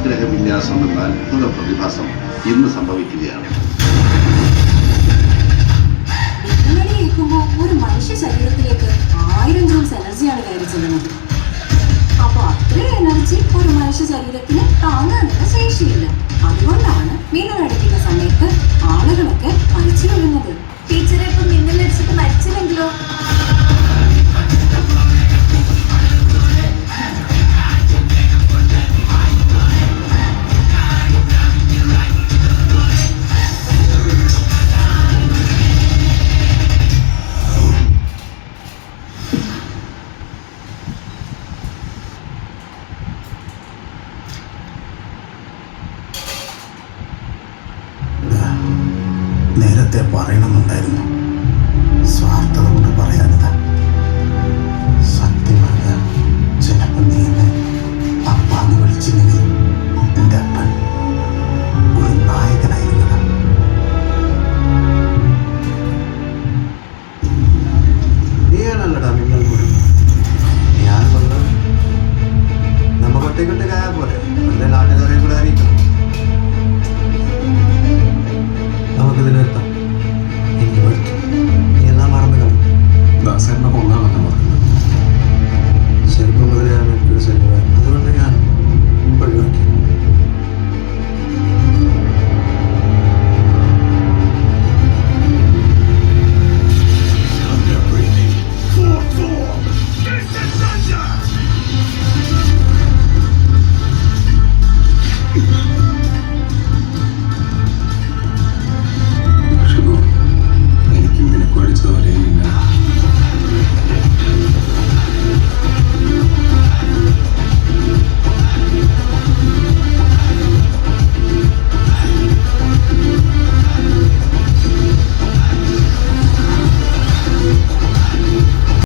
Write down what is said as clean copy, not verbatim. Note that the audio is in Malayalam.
നവഗ്രഹ വിന്യാസം എന്ന അത്ഭുത പ്രതിഭാസം ഇന്ന് സംഭവിക്കുകയാണ്. ഒരു മനുഷ്യ ശരീരത്തിലേക്ക് 1000 ജൂൾസ് എനർജിയാണ് കയറി ചെല്ലുന്നത്. അപ്പൊ അത്രയും എനർജി ഒരു മനുഷ്യ ശരീരത്തിന് താങ്ങാനുള്ള ശേഷിയില്ല. അതുകൊണ്ടാണ് മിന്നലടിക്കുന്ന സമയത്ത് ആളുകളൊക്കെ മരിച്ചു വീഴുന്നത്. ടീച്ചറെ ഇപ്പൊ മിന്നലടിച്ചിട്ട് മരിച്ചില്ലെങ്കിലോ? നേരത്തെ പറയണമെന്നുണ്ടായിരുന്നു. സ്വാർത്ഥത കൊണ്ട് പറയാനിതാ. സത്യമായ ചിലപ്പോൾ നീ എന്നെ അപ്പാന്ന് വിളിച്ചില്ലെങ്കിൽ എൻ്റെ അപ്പൻ ഒരു നായകനായിരുന്നതാ. നീയാണല്ലടാ നിങ്ങൾ കൂടി. ഞാൻ പറഞ്ഞത് നമുക്ക് ഒറ്റയ്ക്കൊറ്റക്കായ പോലെ നല്ല നാട്ടുകാരെയും കൂടെ അറിയിക്കണം. നമുക്കിത് നിർത്താം. എനിക്ക് പഠിക്കും. നീ എല്ലാം മറന്നു കാണും. ദാസേട്ടനെ കൊന്നാണെന്ന് പറഞ്ഞത്. ചെറുപ്പം മുതലേ എനിക്കൊരു ശല്യമായിരുന്നു. അതുകൊണ്ട് ഞാൻ